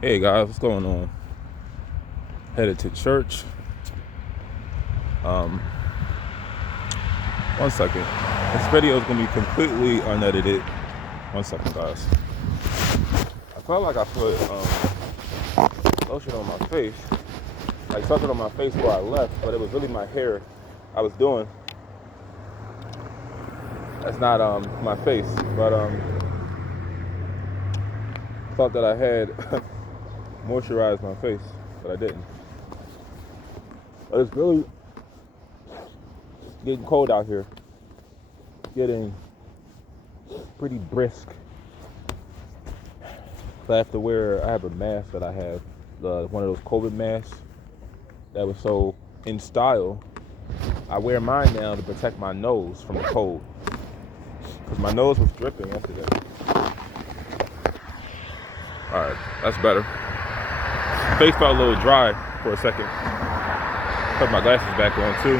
Hey guys, what's going on? Headed to church. Um, One second. This video is gonna be completely unedited. One second, guys. I felt like I put lotion on my face, like something on my face where I left, but it was really my hair I was doing. That's not my face, but thought that I had moisturized my face, but I didn't. But it's really getting cold out here. Getting pretty brisk. So I have a mask that I have, one of those COVID masks that was so in style. I wear mine now to protect my nose from the cold, because my nose was dripping yesterday. All right, that's better. Face felt a little dry for a second. Put my glasses back on too.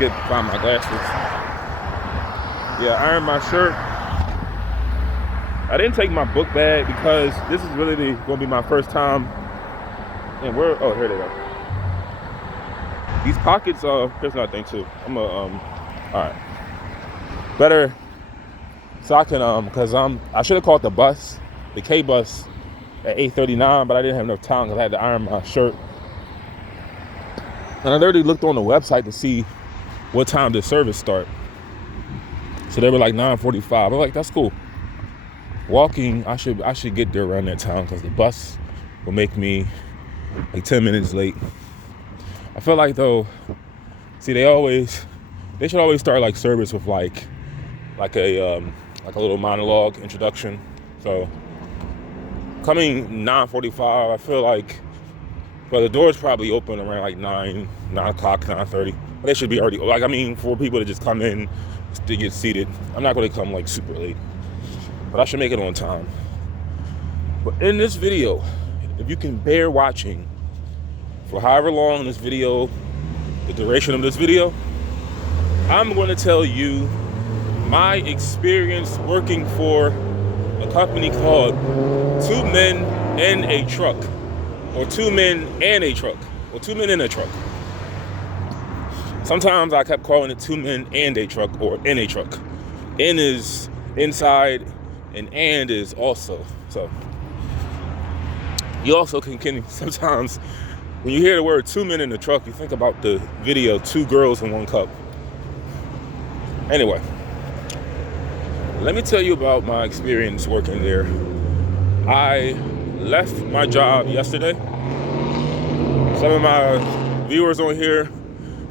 Let's find my glasses. Yeah, I ironed my shirt. I didn't take my book bag because this is really going to be my first time. And oh, here they go. These pockets, there's nothing too. All right. Better, so I can, because I should have called the bus, the K bus at 8:39, but I didn't have enough time because I had to iron my shirt. And I already looked on the website to see what time the service start. So they were like 9:45. I'm like, that's cool. Walking, I should get there around that time because the bus will make me like 10 minutes late. I feel like though, see, they should always start like service with like a little monologue introduction. So coming 9:45, I feel like, well, the doors probably open around like 9 o'clock, 9:30. But they should be already, like, I mean, for people to just come in to get seated. I'm not going to come like super late, but I should make it on time. But in this video, if you can bear watching for however long this video, the duration of this video, I'm going to tell you my experience working for a company called Two Men and a Truck, or Two Men and a Truck, or Two Men in a Truck. Sometimes I kept calling it Two Men and a Truck, or in a truck. In is inside, and is also. So you also can sometimes when you hear the word two men in the truck, you think about the video Two Girls in One Cup. Anyway, let me tell you about my experience working there. I left my job yesterday. Some of my viewers on here,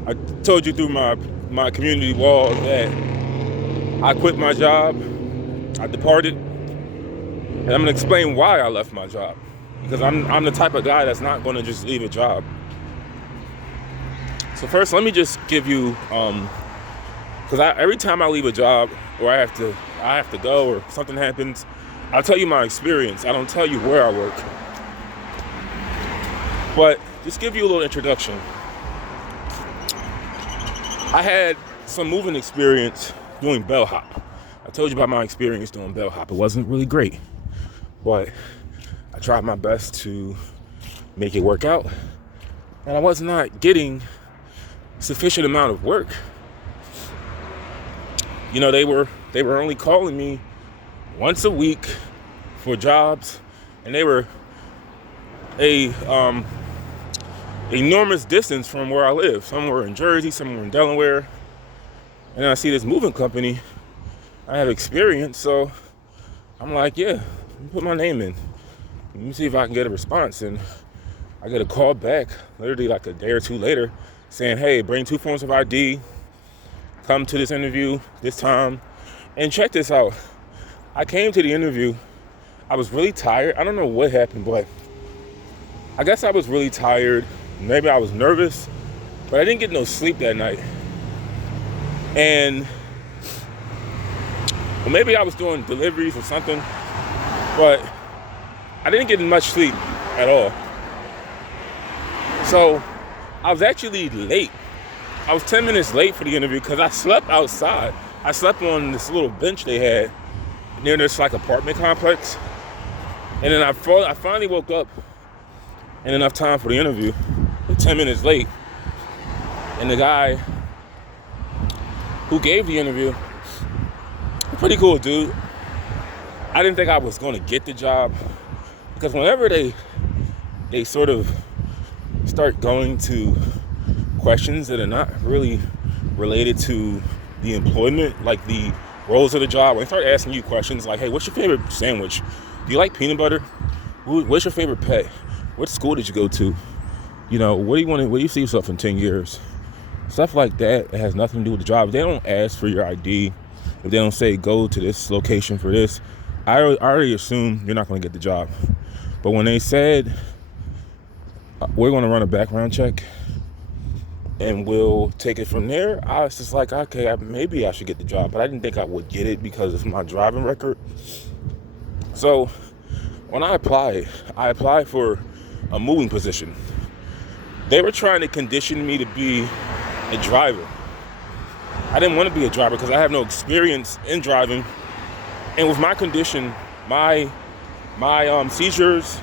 I told you through my community wall that I quit my job, I departed, and I'm gonna explain why I left my job. Because I'm the type of guy that's not gonna just leave a job. So first, let me just give you, because every time I leave a job or I have to go or something happens, I'll tell you my experience. I don't tell you where I work. But just give you a little introduction. I had some moving experience doing bellhop. I told you about my experience doing bellhop. It wasn't really great, but I tried my best to make it work out, and I was not getting sufficient amount of work. You know, they were only calling me once a week for jobs, and they were a enormous distance from where I live. Some were in Jersey, some were in Delaware. And then I see this moving company. I have experience, so I'm like, yeah, let me put my name in. Let me see if I can get a response. And I get a call back literally like a day or two later saying, hey, bring 2 forms of ID, come to this interview this time. And check this out. I came to the interview. I was really tired. I don't know what happened, but I guess I was really tired. Maybe I was nervous, but I didn't get no sleep that night. And well, maybe I was doing deliveries or something, but I didn't get much sleep at all. So I was actually late. I was 10 minutes late for the interview because I slept outside. I slept on this little bench they had near this like apartment complex. And then I finally woke up in enough time for the interview, 10 minutes late. And the guy who gave the interview, pretty cool dude. I didn't think I was going to get the job, because whenever they sort of start going to questions that are not really related to the employment, like the roles of the job, when they start asking you questions like, hey, what's your favorite sandwich? Do you like peanut butter? What's your favorite pet? What school did you go to? You know, where do you see yourself in 10 years? Stuff like that. It has nothing to do with the job. If they don't ask for your ID, if they don't say go to this location for this, I already assume you're not going to get the job. But when they said, we're going to run a background check and we'll take it from there, I was just like, okay, maybe I should get the job. But I didn't think I would get it because it's my driving record. So when I applied for a moving position. They were trying to condition me to be a driver. I didn't want to be a driver because I have no experience in driving. And with my condition, my seizures,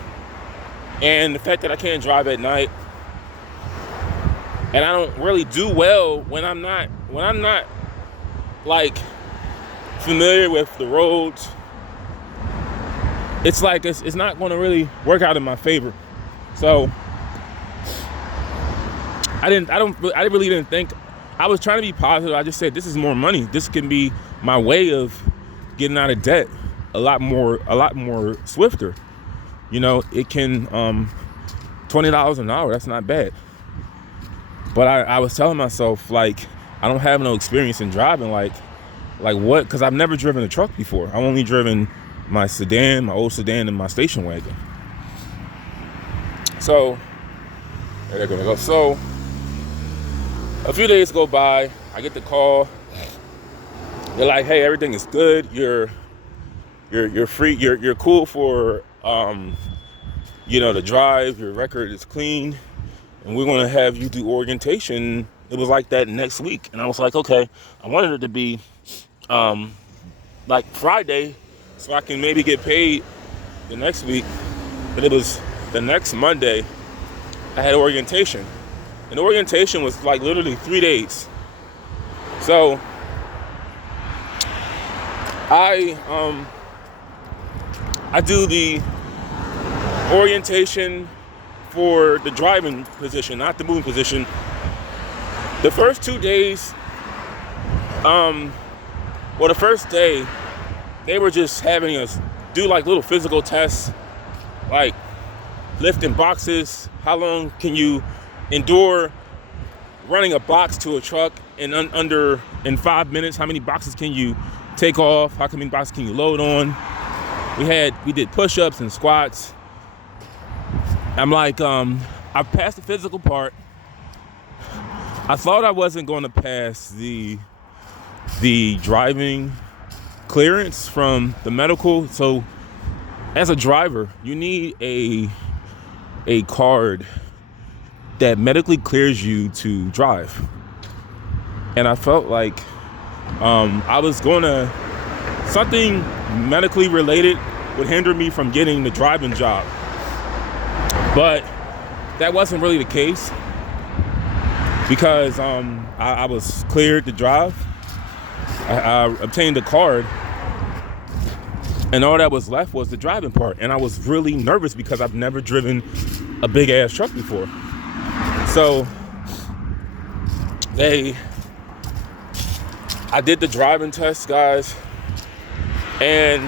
and the fact that I can't drive at night, and I don't really do well when I'm not like familiar with the roads, it's like it's not going to really work out in my favor. So I really didn't think. I was trying to be positive. I just said, this is more money. This can be my way of getting out of debt a lot more swifter. You know, it can $20 an hour. That's not bad. But I was telling myself, like, I don't have no experience in driving. Like what? Because I've never driven a truck before. I've only driven my sedan, my old sedan, and my station wagon. So there they're gonna go. So a few days go by, I get the call. They're like, hey, everything is good. You're free. You're cool for the drive. Your record is clean, and we're gonna have you do orientation. It was like that next week, and I was like, okay. I wanted it to be like Friday, so I can maybe get paid the next week. But it was the next Monday. I had orientation. And orientation was like literally 3 days. So I do the orientation for the driving position, not the moving position. The first 2 days, the first day, they were just having us do like little physical tests, like lifting boxes. How long can you endure running a box to a truck in 5 minutes? How many boxes can you take off? How many boxes can you load on? We did push-ups and squats. I'm like, I passed the physical part. I thought I wasn't going to pass the driving clearance from the medical. So as a driver, you need a card that medically clears you to drive. And I felt like I was gonna, something medically related would hinder me from getting the driving job. But that wasn't really the case, because I was cleared to drive. I obtained a card, and all that was left was the driving part. And I was really nervous because I've never driven a big ass truck before. So I did the driving test, guys, and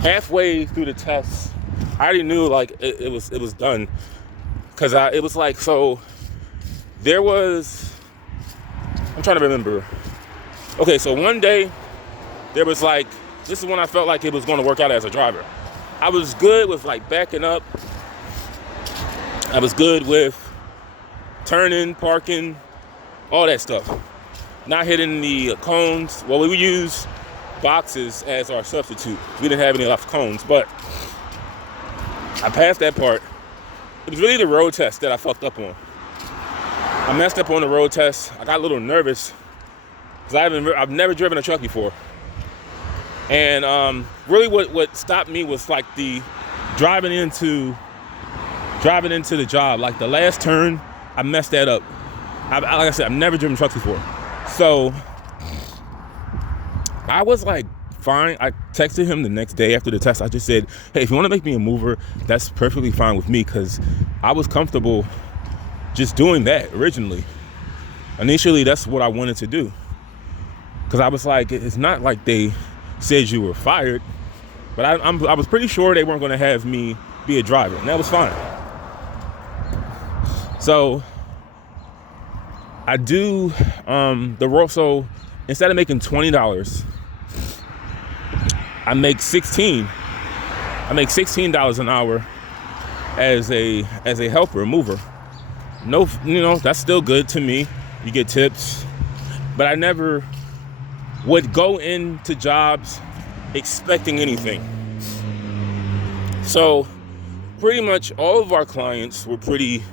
halfway through the test, I already knew like it was done, because it was like, so there was, I'm trying to remember. Okay, so one day there was like, this is when I felt like it was going to work out as a driver. I was good with like backing up. I was good with turning, parking, all that stuff. Not hitting the cones. Well, we would use boxes as our substitute. We didn't have any left cones, but I passed that part. It was really the road test that I fucked up on. I messed up on the road test. I got a little nervous because I've never driven a truck before. And really what stopped me was like the driving into the job. Like the last turn, I messed that up. Like I said, I've never driven trucks before. So I was like, fine. I texted him the next day after the test. I just said, hey, if you want to make me a mover, that's perfectly fine with me, because I was comfortable just doing that originally. Initially, that's what I wanted to do. Because I was like, it's not like they said you were fired, but I was pretty sure they weren't going to have me be a driver, and that was fine. So I do the role. So instead of making $20, I make $16. I make $16 an hour as a helper, a mover. No, that's still good to me. You get tips, but I never would go into jobs expecting anything. So pretty much all of our clients were pretty,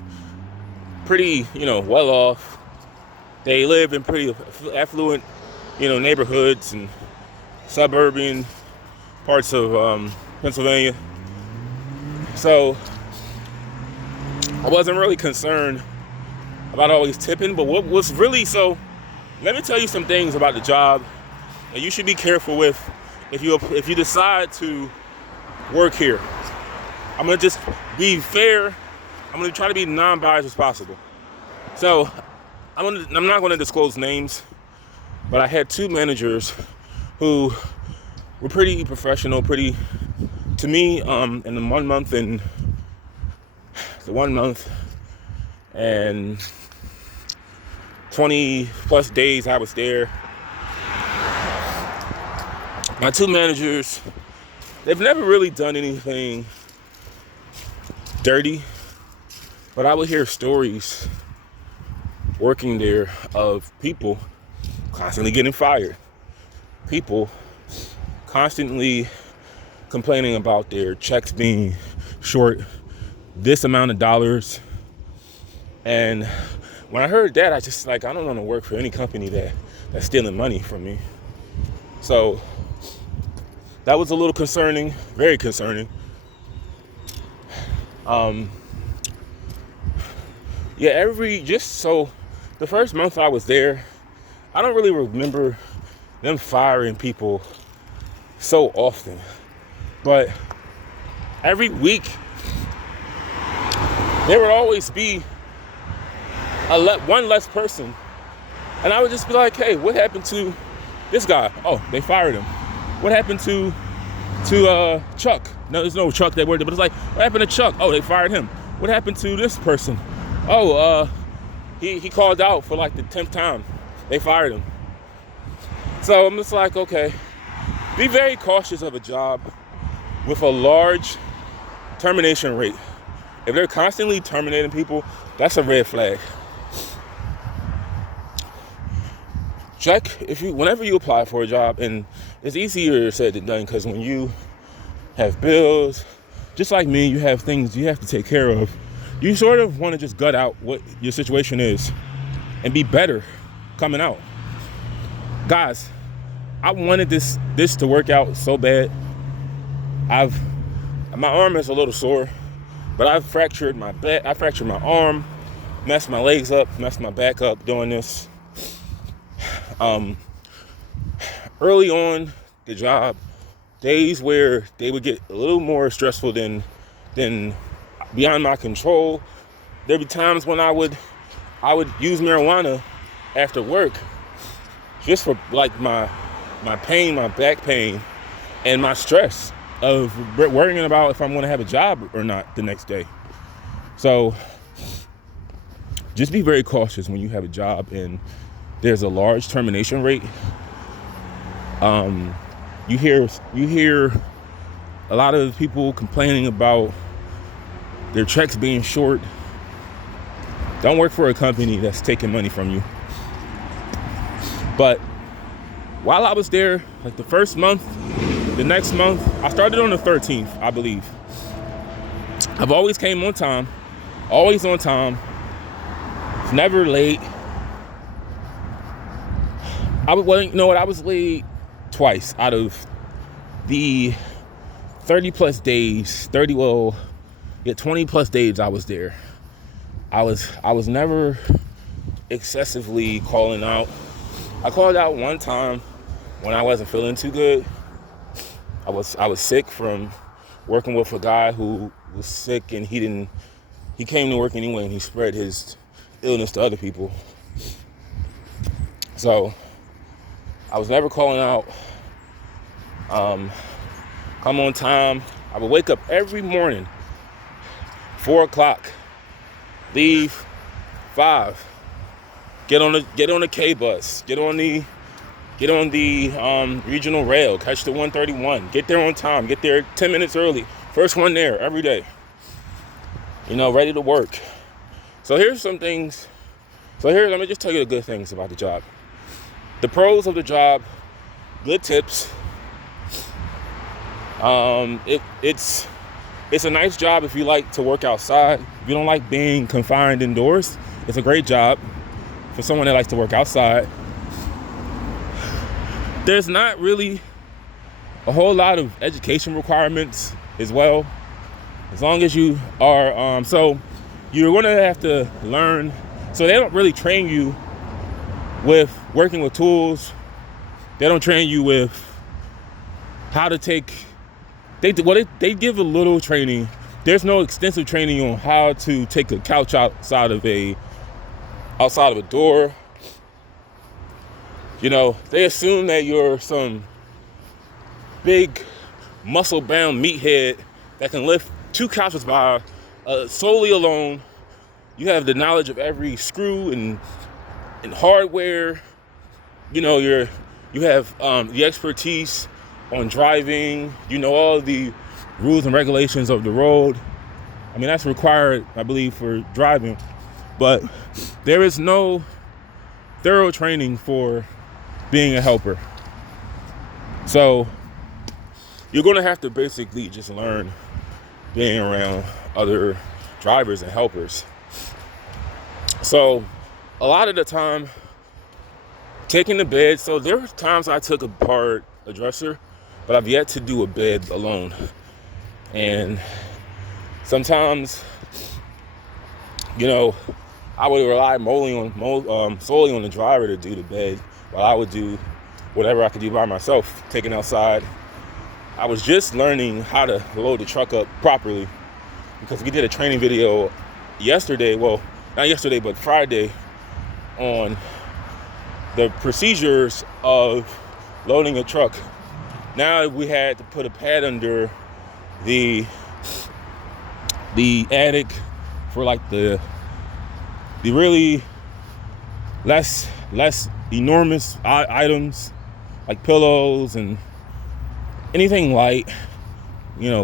well off. They live in pretty affluent, neighborhoods and suburban parts of Pennsylvania. So I wasn't really concerned about always tipping, but what was really, so let me tell you some things about the job that you should be careful with if you decide to work here. I'm gonna just be fair. I'm gonna try to be non-biased as possible. So I'm not gonna disclose names, but I had two managers who were pretty professional, to me, in the 1 month and 20 plus days I was there. My two managers, they've never really done anything dirty, but I would hear stories working there of people constantly getting fired, people constantly complaining about their checks being short this amount of dollars. And when I heard that, I just I don't want to work for any company that's stealing money from me. So that was a little concerning, very concerning. The first month I was there, I don't really remember them firing people so often, but every week there would always be one less person, and I would just be like, hey, what happened to this guy? Oh, they fired him. What happened to Chuck? No, there's no Chuck that worked there, but it's like, what happened to Chuck? Oh, they fired him. What happened to this person? Oh, he called out for the 10th time. They fired him. So I'm just like, okay, be very cautious of a job with a large termination rate. If they're constantly terminating people, that's a red flag. Check whenever you apply for a job, and it's easier said than done, because when you have bills, just like me, you have things you have to take care of. You sort of want to just gut out what your situation is and be better coming out. Guys, I wanted this to work out so bad. My arm is a little sore, but I've fractured my back. I fractured my arm, messed my legs up, messed my back up doing this. Early on the job, days where they would get a little more stressful than beyond my control. There'd be times when I would use marijuana after work, just for my pain, my back pain, and my stress of worrying about if I'm going to have a job or not the next day. So just be very cautious when you have a job and there's a large termination rate. You hear a lot of people complaining about their checks being short. Don't work for a company that's taking money from you. But while I was there, the first month, the next month, I started on the 13th, I believe. I've always came on time, always on time, never late. I was late twice out of the 20 plus days I was there, I was never excessively calling out. I called out one time when I wasn't feeling too good. I was sick from working with a guy who was sick, and he came to work anyway, and he spread his illness to other people. So I was never calling out. Come on time. I would wake up every morning, 4 o'clock, leave 5, get on the K bus, get on the regional rail, catch the 131, get there on time, get there 10 minutes early, first one there every day, ready to work. So here's some things. Let me just tell you the good things about the job. The pros of the job, good tips. It's a nice job if you like to work outside. If you don't like being confined indoors, it's a great job for someone that likes to work outside. There's not really a whole lot of education requirements as well. As long as you are, so you're going to have to learn. So they don't really train you with working with tools. They don't train you with how to take. They give a little training. There's no extensive training on how to take a couch outside of a door. They assume that you're some big muscle-bound meathead that can lift 2 couches by solely alone. You have the knowledge of every screw and hardware. You have the expertise on driving, all the rules and regulations of the road. I mean, that's required, I believe, for driving. But there is no thorough training for being a helper. So you're going to have to basically just learn being around other drivers and helpers. So a lot of the time, taking the bed, so there were times I took apart a dresser, but I've yet to do a bed alone. And sometimes, I would rely solely on the driver to do the bed, while I would do whatever I could do by myself, taking outside. I was just learning how to load the truck up properly, because we did a training video yesterday, well, not yesterday, but Friday, on the procedures of loading a truck. Now we had to put a pad under the attic for like the really less enormous items, like pillows and anything light,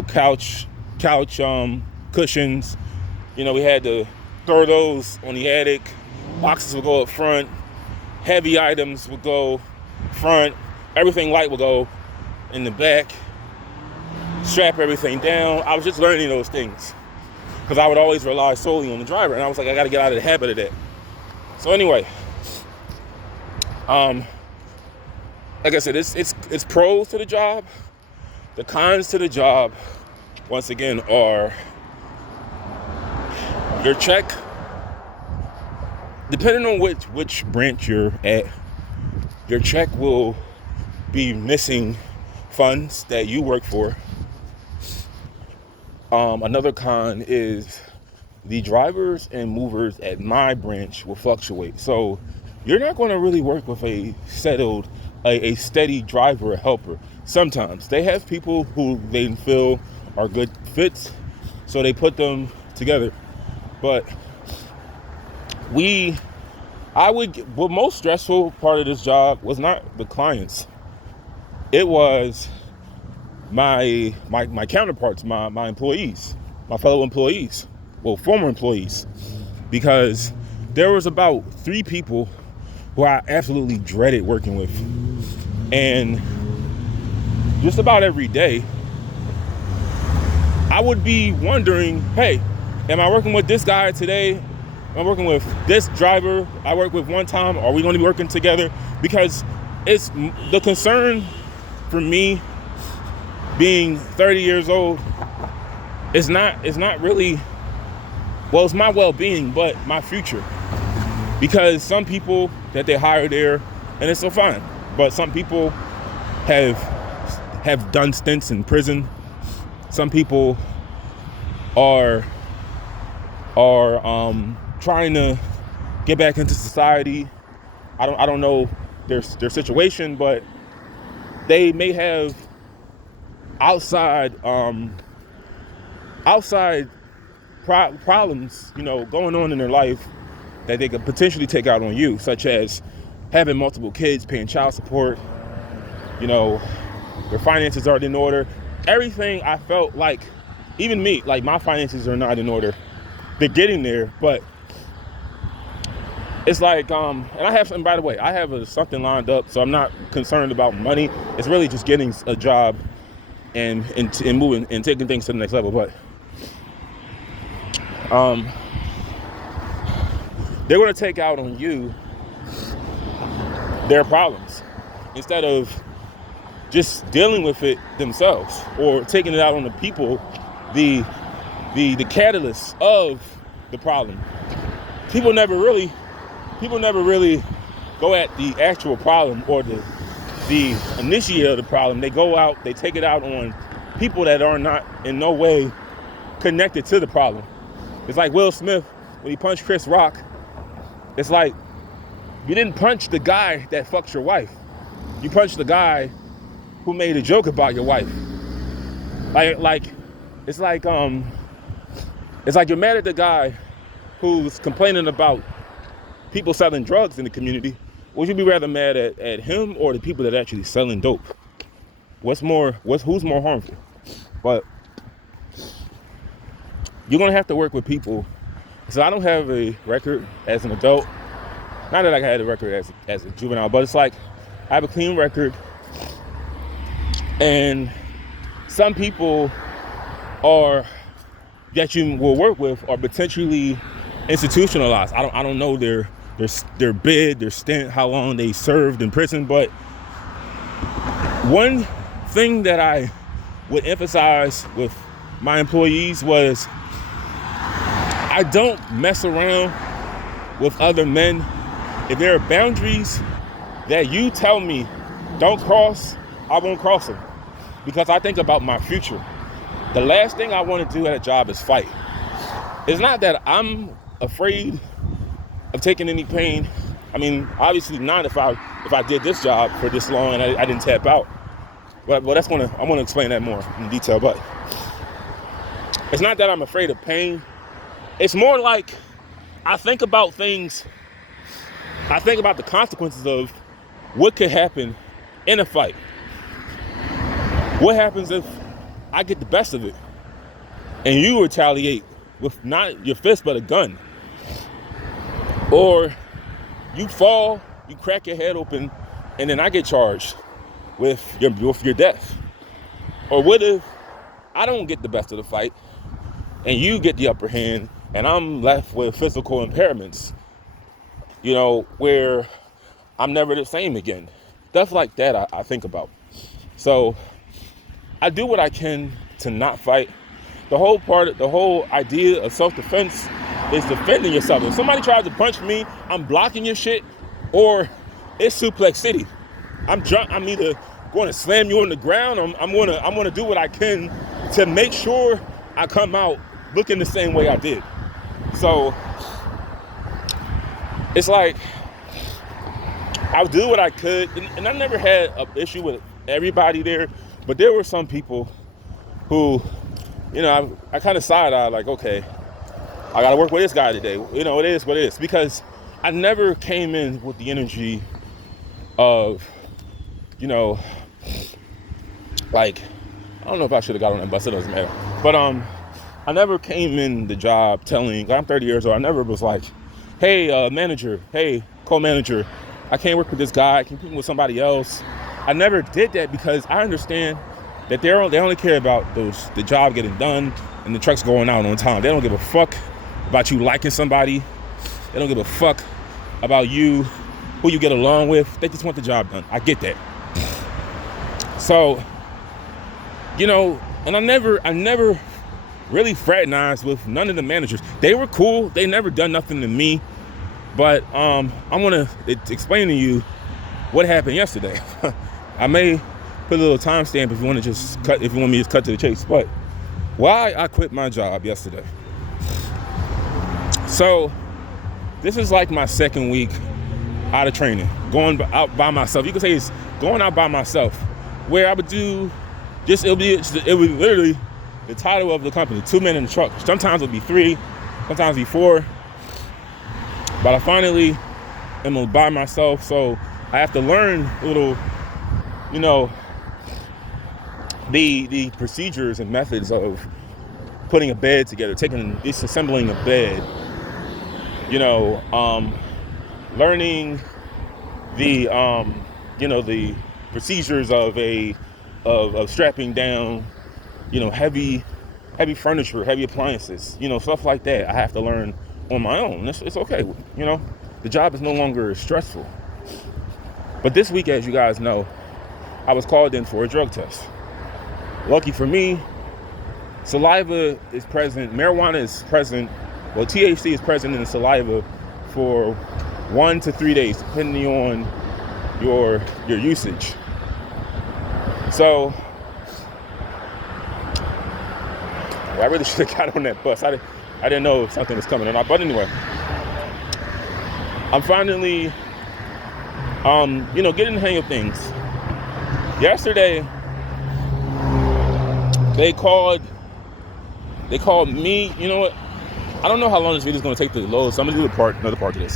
couch cushions. We had to throw those on the attic. Boxes would go up front. Heavy items would go front. Everything light would go in the back. Strap everything down. I was just learning those things, because I would always rely solely on the driver, and I was like, I got to get out of the habit of that. So anyway, like I said, it's pros to the job. The cons to the job, once again, are your check. Depending on which branch you're at, your check will be missing funds that you work for. Another con is the drivers and movers at my branch will fluctuate. So you're not going to really work with a steady driver or helper. Sometimes they have people who they feel are good fits, so they put them together. But the most stressful part of this job was not the clients. It was my counterparts, my employees, my fellow employees, well, former employees, because there was about 3 people who I absolutely dreaded working with. And just about every day, I would be wondering, hey, am I working with this guy today? Am I working with this driver I worked with one time? Are we going to be working together? Because it's the concern for me being 30 years old is not really, well, it's my well-being, but my future. Because some people that they hire there, and it's so fine, but some people have done stints in prison. Some people are trying to get back into society. I don't know their situation, but they may have outside problems, going on in their life that they could potentially take out on you, such as having multiple kids, paying child support, their finances aren't in order. Everything I felt like, even me, like my finances are not in order. They're getting there, but it's like, and I have something, by the way, I have something lined up, so I'm not concerned about money. It's really just getting a job and moving and taking things to the next level. But they're going to take out on you their problems instead of just dealing with it themselves or taking it out on the people, the catalyst of the problem. People never really go at the actual problem or the initiator of the problem. They go out, they take it out on people that are not in no way connected to the problem. It's like Will Smith when he punched Chris Rock. It's like, you didn't punch the guy that fucked your wife. You punched the guy who made a joke about your wife. It's like you're mad at the guy who's complaining about people selling drugs in the community. Would you be rather mad at him or the people that are actually selling dope? Who's more harmful? But you're gonna have to work with people. So I don't have a record as an adult. Not that I had a record as a juvenile, but it's like I have a clean record. And some people that you will work with are potentially institutionalized. I don't know their bid, their stint, how long they served in prison, but one thing that I would emphasize with my employees was I don't mess around with other men. If there are boundaries that you tell me don't cross, I won't cross them because I think about my future. The last thing I want to do at a job is fight. It's not that I'm afraid of taking any pain. I mean, obviously not if I did this job for this long and I didn't tap out. But I want to explain that more in detail. But it's not that I'm afraid of pain. It's more like I think about things. I think about the consequences of what could happen in a fight. What happens if I get the best of it and you retaliate with not your fist but a gun? Or you fall, you crack your head open, and then I get charged with your death. Or what if I don't get the best of the fight and you get the upper hand and I'm left with physical impairments, where I'm never the same again. Stuff like that I think about. So I do what I can to not fight. The whole idea of self-defense is defending yourself. If somebody tries to punch me, I'm blocking your shit, or it's suplex city. I'm either going to slam you on the ground, or I'm gonna do what I can to make sure I come out looking the same way I did. So it's like I'll do what I could, and I never had an issue with everybody there, but there were some people who, I kind of side-eyed, like, okay, I got to work with this guy today. It is what it is. Because I never came in with the energy of, like, I don't know if I should have got on that bus. It doesn't matter. But I never came in the job I'm 30 years old. I never was like, hey, manager, hey, co-manager, I can't work with this guy. I can put him with somebody else. I never did that because I understand that they only care about the job getting done and the trucks going out on time. They don't give a fuck about you liking somebody. They don't give a fuck about who you get along with. They just want the job done. I get that. So And I never really fraternized with none of the managers. They were cool. They never done nothing to me. But I want to explain to you what happened yesterday. I may put a little timestamp if you want me to cut to the chase. But why I quit my job yesterday. So this is like my second week out of training, going out by myself. You could say it's going out by myself, where I would do it would literally the title of the company, 2 men in the truck. Sometimes it would be 3, sometimes it would be 4. But I finally am by myself, so I have to learn a little, the procedures and methods of putting a bed together, disassembling a bed, learning the the procedures of strapping down, heavy furniture, heavy appliances, stuff like that. I have to learn on my own. It's okay. The job is no longer stressful. But this week, as you guys know, I was called in for a drug test. Lucky for me, saliva is present, marijuana is present, well, THC is present in the saliva for 1 to 3 days, depending on your usage. So I really should have got on that bus. I didn't know if something was coming or not. But anyway, I'm finally, getting the hang of things. Yesterday, they called me. You know what? I don't know how long this video is going to take to load, so I'm going to do another part of this.